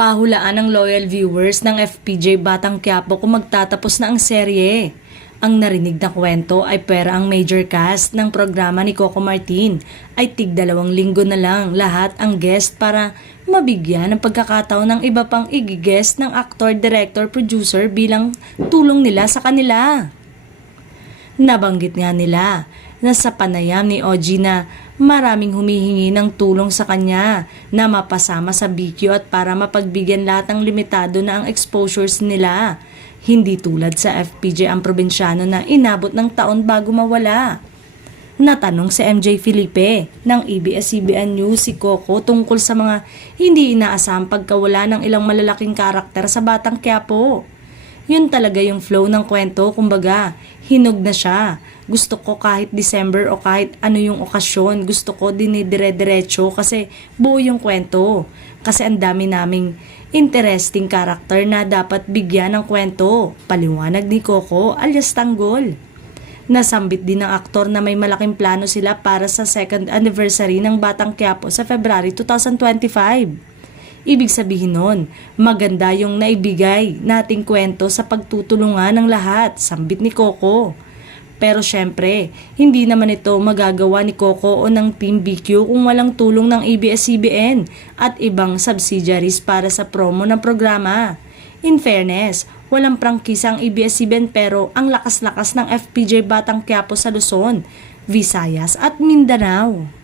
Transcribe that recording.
Pahulaan ng loyal viewers ng FPJ Batang Quiapo kung magtatapos na ang serye. Ang narinig na kwento ay pera ang major cast ng programa ni Coco Martin ay tig 2 linggo na lang lahat ang guest para mabigyan ng pagkakataon ng iba pang igigest ng actor, director, producer bilang tulong nila sa kanila. Nabanggit nga nila na sa panayam ni OG na maraming humihingi ng tulong sa kanya na mapasama sa BQ at para mapagbigyan lahat ng limitado na ang exposures nila. Hindi tulad sa FPJ ang probinsyano na inabot ng taon bago mawala. Natanong si MJ Felipe ng ABS-CBN News si Coco tungkol sa mga hindi inaasahang pagkawala ng ilang malalaking karakter sa Batang Quiapo. Yun talaga yung flow ng kwento, kumbaga, hinog na siya. Gusto ko kahit December o kahit ano yung okasyon, gusto ko dinidire-diretso kasi buo yung kwento. Kasi ang dami naming interesting karakter na dapat bigyan ng kwento. Paliwanag ni Coco alias Tanggol. Nasambit din ng aktor na may malaking plano sila para sa 2nd anniversary ng Batang Quiapo sa February 2025. Ibig sabihin nun, maganda yung naibigay nating kwento sa pagtutulungan ng lahat, sambit ni Coco. Pero syempre, hindi naman ito magagawa ni Coco o ng Team BQ kung walang tulong ng ABS-CBN at ibang subsidiaries para sa promo ng programa. In fairness, walang prangkisa ang ABS-CBN pero ang lakas-lakas ng FPJ Batang Quiapo sa Luzon, Visayas at Mindanao.